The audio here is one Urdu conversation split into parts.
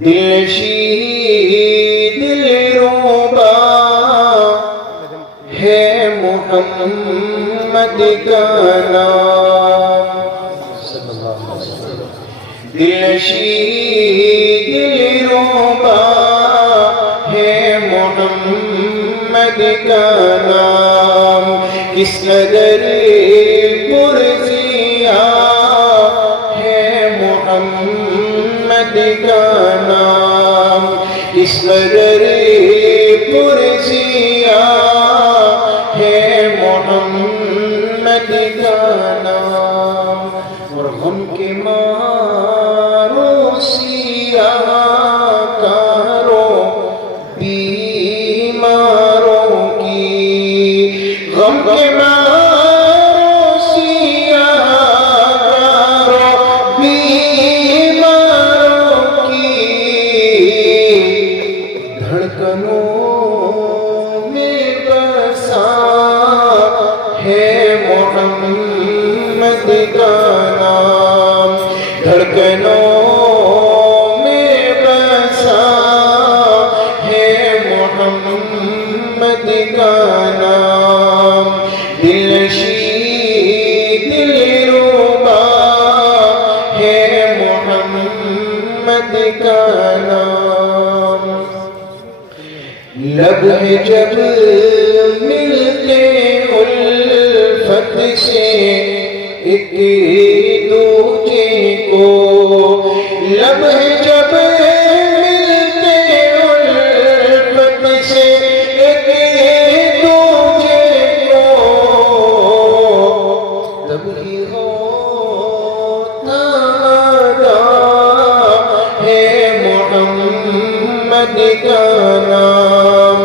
دلشید دلربا ہے محمد کا نام، دلشید دلربا ہے محمد کا نام، کس قدر پرزیاں ہے محمد کا نام، کس قدر پرزیاں ہے محمد کا نام، اور غم کے ماروں سیاہ کاروں بیماروں کی، غم کے ماروں سیاہ کاروں بیماروں کی، دھڑکنوں میں بسا ہے محمد کا نام، دھڑکنوں میں بسا ہے محمد کا نام، دلشید دلربا ہے محمد کا نام، لب ہے جب ملتے الفت سے ایک دوجے کو، لب ہے جب ملتے الفت سے ایک دوجے کو، تب ہی ہوتا ادا ہے محمد کا نام،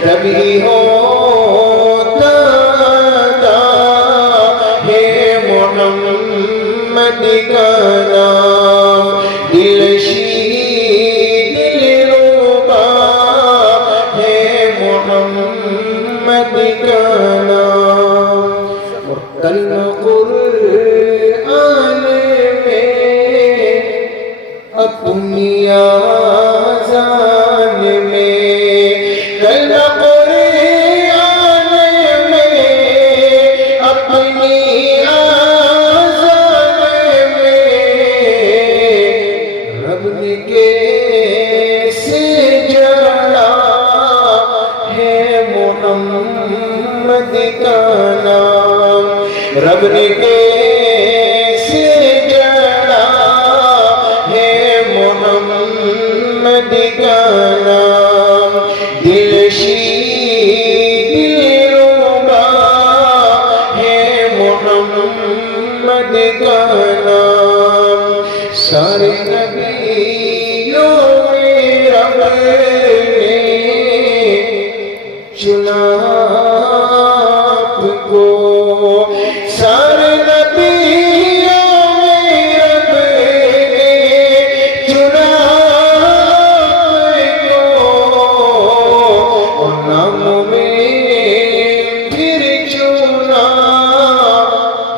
تب ہی ہوتا ادا ہے محمد کا نام، دلشید دلربا ہے محمد کا نام، اور کلمہ قرآن میں اپنی آذان میں، کلمہ قرآن میں اپنی آذان میں، رب نے کیسے جڑا ہے محمد کا نام، رب نے کیسے جڑا ہے محمد کا نام، دلشید دلربا ہے محمد کا نام، سارے نبیوں میں رب نے چنا آپ کو، سارے نبیوں میں رب نے چنا آپ کو، اور ناموں میں پھر چنا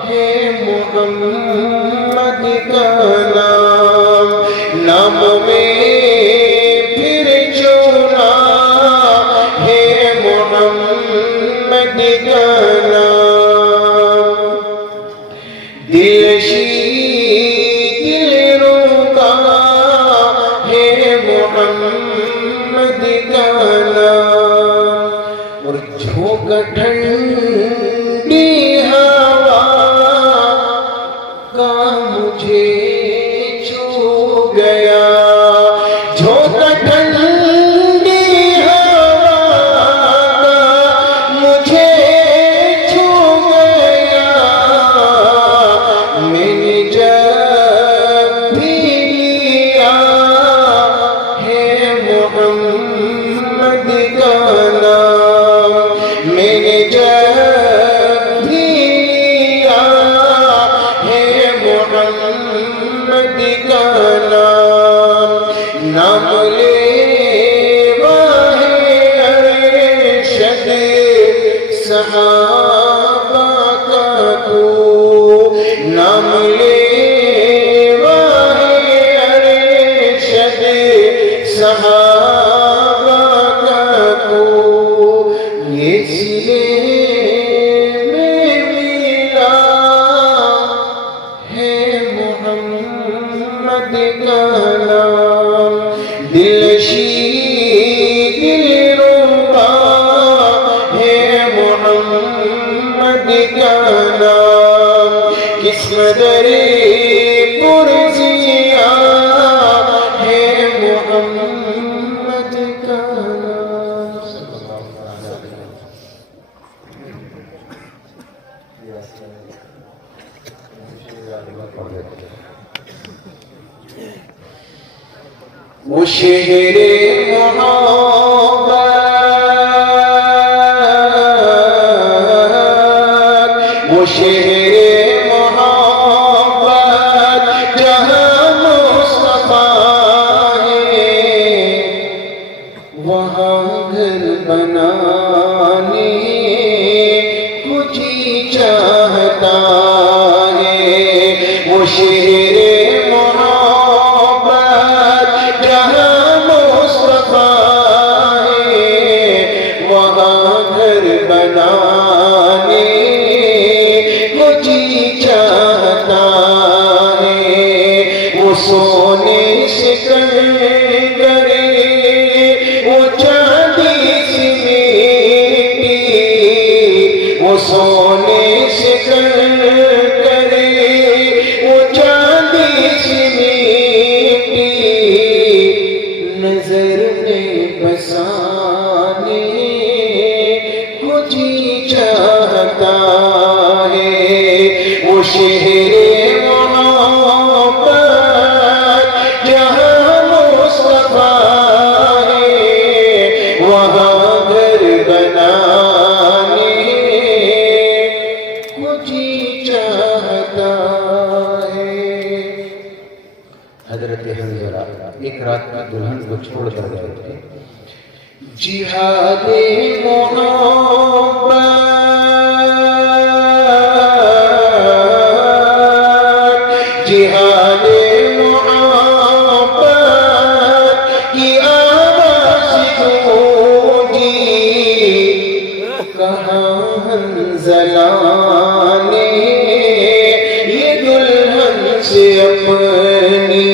ہے محمد کا نام، ناموں میں پھر چنا ہے محمد کا نام، دلشید دلربا ہے محمد کا نام، اور جھونکا ٹھنڈی ہوا کا مجھے چھو گیا، جھونکا ٹھنڈی ہوا کا مجھے چھو گیا، میں نے جب بھی لیا ہے محمد کا نام، میں نے جب کا نام کس قدر پرزیاں ہے محمد کا نام. وہ شہر محبت، وہ شہر محبت جہاں مصطفیٰ ہے، وہاں گھر بنانے کو جی چاہتا ہے. وہ شہر سونے سے کنگرے وہ چاندی سی مٹی، وہ سونے سے کنگرے وہ چاندی سی مٹی، نظر میں بسانے کو جی چاہتا ہے. وہ شہر حضرت حنظلہ ایک رات میں دلہن کو چھوڑ کر گئے تھے. جہاد محبت، جہاد محبت کی آواز گونجی، کہاں حنظلہ نے یہ دلہن سے اپنی،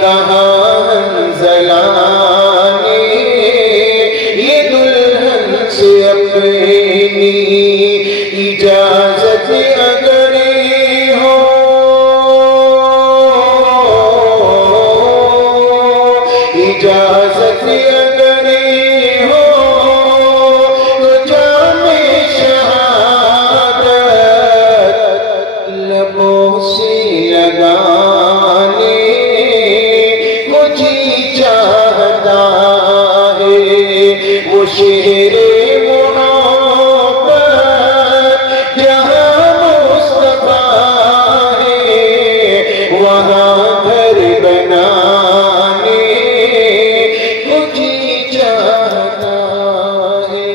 کہاں حنظلہ نے یہ دلہن سے اپنی، اجازت اگر ہو، اجازت اگر ہو تو جام شہادت لبوں سے لگانے کو جی چاہتا ہے. وہ شہر محبت جہاں مصطفیٰ ہے، وہاں گھر بنانے کو جی چاہتا ہے.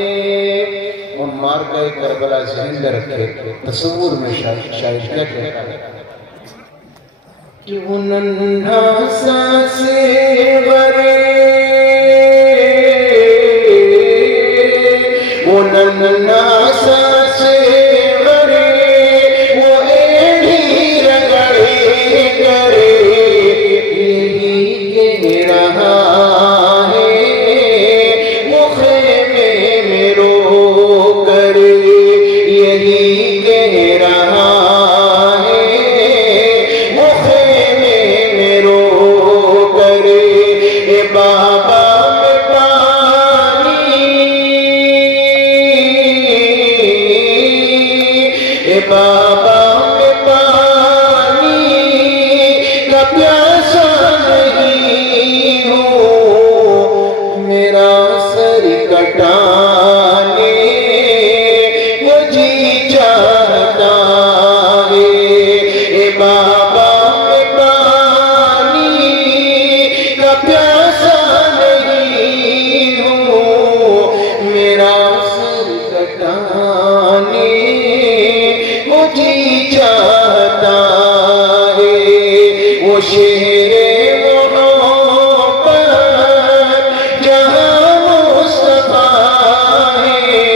اور مارکہ کربلا ذہن میں رکھے تصور میں شاید کیا کہتا ہے کہ وہ ننھا سا سیور، وہ ننھا سا سیور، وہ ایڑی رگڑے کرے، یہی کہہ رہا ہے وہ خیمے میں رو کر، یہی کہہ رہا ہے وہ خیمے میں رو کر. اے بابا میں پانی، اے بابا میں پانی کا پیاسا نہیں ہوں، میرا سر کٹانے وہ جی چاہتا ہے. اے بابا میں پانی کا پیاسا نہیں ہوں، میرا سر کٹانے وہ جی چاہتا ہے. وہ شہر محبت جہاں مصطفیٰ ہے،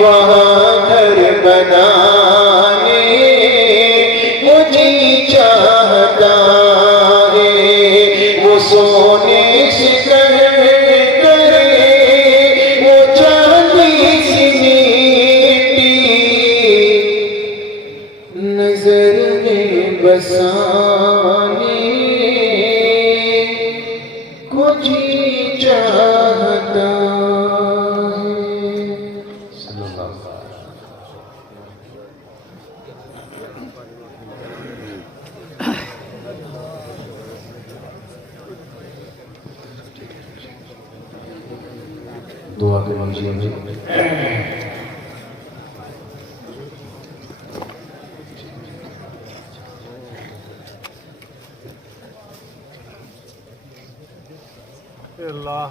وہاں گھر بنانے وہ جی چاہتا ہے. وہ سونے سے کنگرے وہ چاندی سی مٹی، بسانے کو جی چاہتا ہے۔ صلی اللہ علیہ وسلم۔ دعا کے منجی میں اللہ